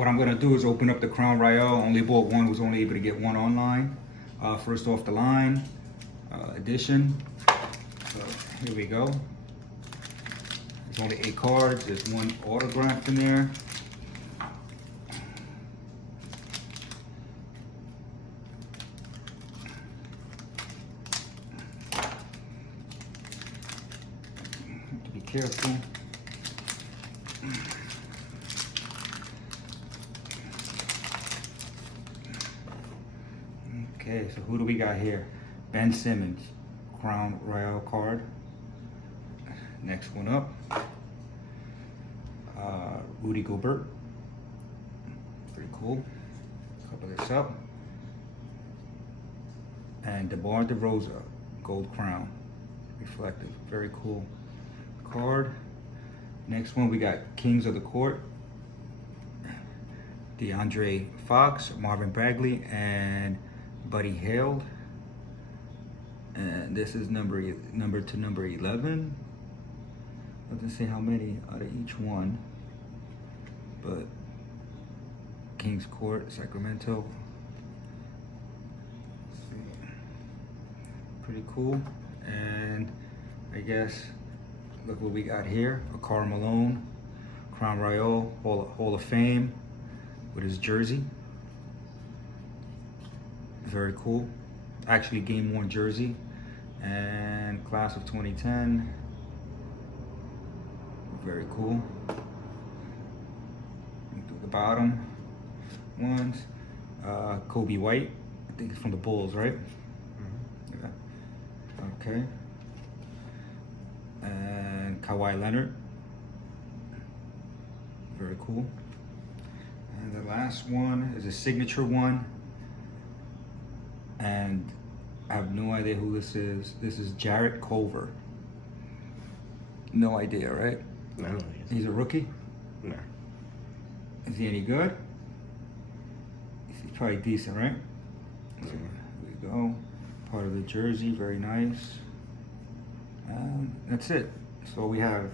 What I'm gonna do is open up the Crown Royale. Only bought one, was only able to get one online. First off the line edition. So here we go. There's only 8 cards. There's one autograph in there. Have to be careful. Okay, so who do we got here? Ben Simmons, Crown Royale card. Next one up, Rudy Gobert. Pretty cool. Cover this up. And DeMar DeRozan, Gold Crown, reflective. Very cool card. Next one, we got Kings of the Court. DeAndre Fox, Marvin Bagley, and Buddy Hield. And this is number to number 11. Doesn't say how many out of each one, but Kings Court, Sacramento. Let's see. Pretty cool. And I guess look what we got here: a Karl Malone, Crown Royale, Hall of Fame with his jersey. Very cool. Actually, game worn jersey. And class of 2010. Very cool. Do the bottom ones. Kobe White. I think it's from the Bulls, right? Mm-hmm. Yeah. Okay. And Kawhi Leonard. Very cool. And the last one is a signature one. And I have no idea who this is. This is Jarrett Culver. No idea, right? No. He's a rookie? No. Is he any good? He's probably decent, right? So here we go. Part of the jersey, very nice. That's it. So we have